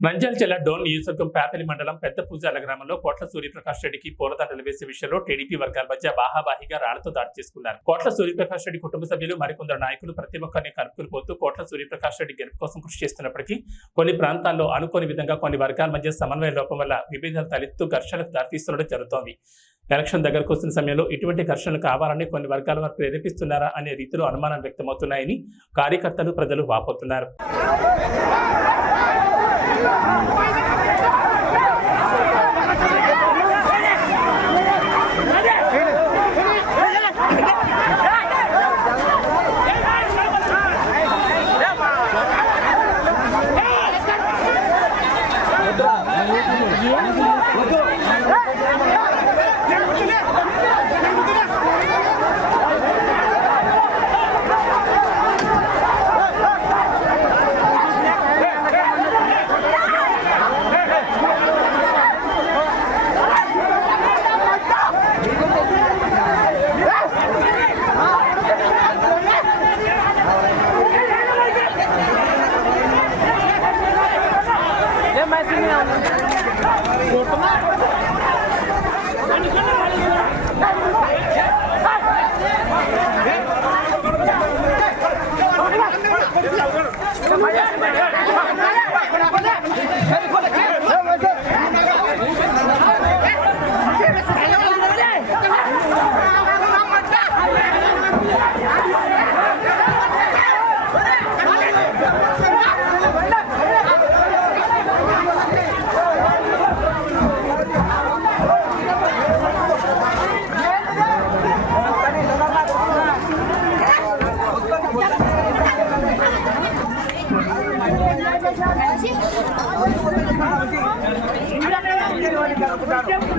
నంద్యాల జిల్లా డోన్ నియోజకవర్గం పేపల్లి మండలం పెద్ద పూజాల గ్రామంలో కోట్ల సూర్యప్రకాష్ రెడ్డికి పూలదండలు వేసే విషయంలో టీడీపీ వర్గాల మధ్య బాహాబాహిగా రాళ్లతో దాడి చేసుకున్నారు. కోట్ల సూర్యప్రకాష్ రెడ్డి కుటుంబ సభ్యులు మరికొందరు నాయకులు ప్రతి ఒక్కరిని కలుపుకుని పోతూ కోట్ల సూర్యప్రకాష్ రెడ్డి గెలుపు కోసం కృషి చేస్తున్నప్పటికీ కొన్ని ప్రాంతాల్లో అనుకోని విధంగా కొన్ని వర్గాల మధ్య సమన్వయ లోపం వల్ల విభేదాలు తలెత్తు ఘర్షణలకు దారితీస్తుండడం జరుగుతోంది. ఎలక్షన్ దగ్గరకు వస్తున్న సమయంలో ఇటువంటి ఘర్షణలు కావాలని కొన్ని వర్గాల వారు ప్రేరేపిస్తున్నారా అనే రీతిలో అనుమానాలు వ్యక్తమవుతున్నాయని కార్యకర్తలు ప్రజలు వాపోతున్నారు. Gracias.